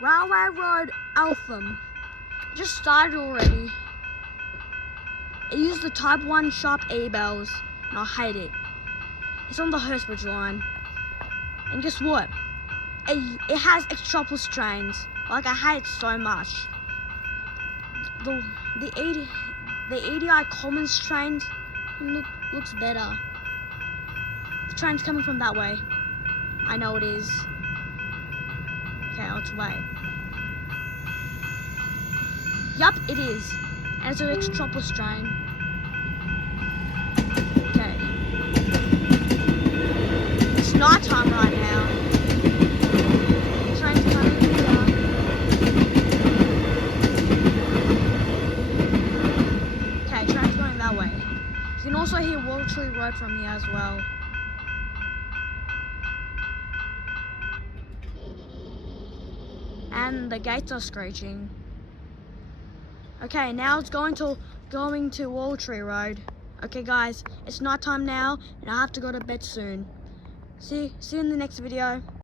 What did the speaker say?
Railway Road, Eltham. It just started already. It used the Type 1 sharp E-bells, and I hate it. It's on the Hurstbridge line. And guess what? It has extrapolis trains. Like, I hate it so much. The EDI Commons train looks better. The train's coming from that way. I know it is. Okay, let's wait. Yup, it is. And it's an extrapolis train. Okay. It's night time right now. The train's coming here. Okay, train's going that way. You can also hear Waltree Road from here as well. And the gates are screeching. Okay, now it's going to Waltree Road. Okay guys, it's night time now and I have to go to bed soon. See you in the next video.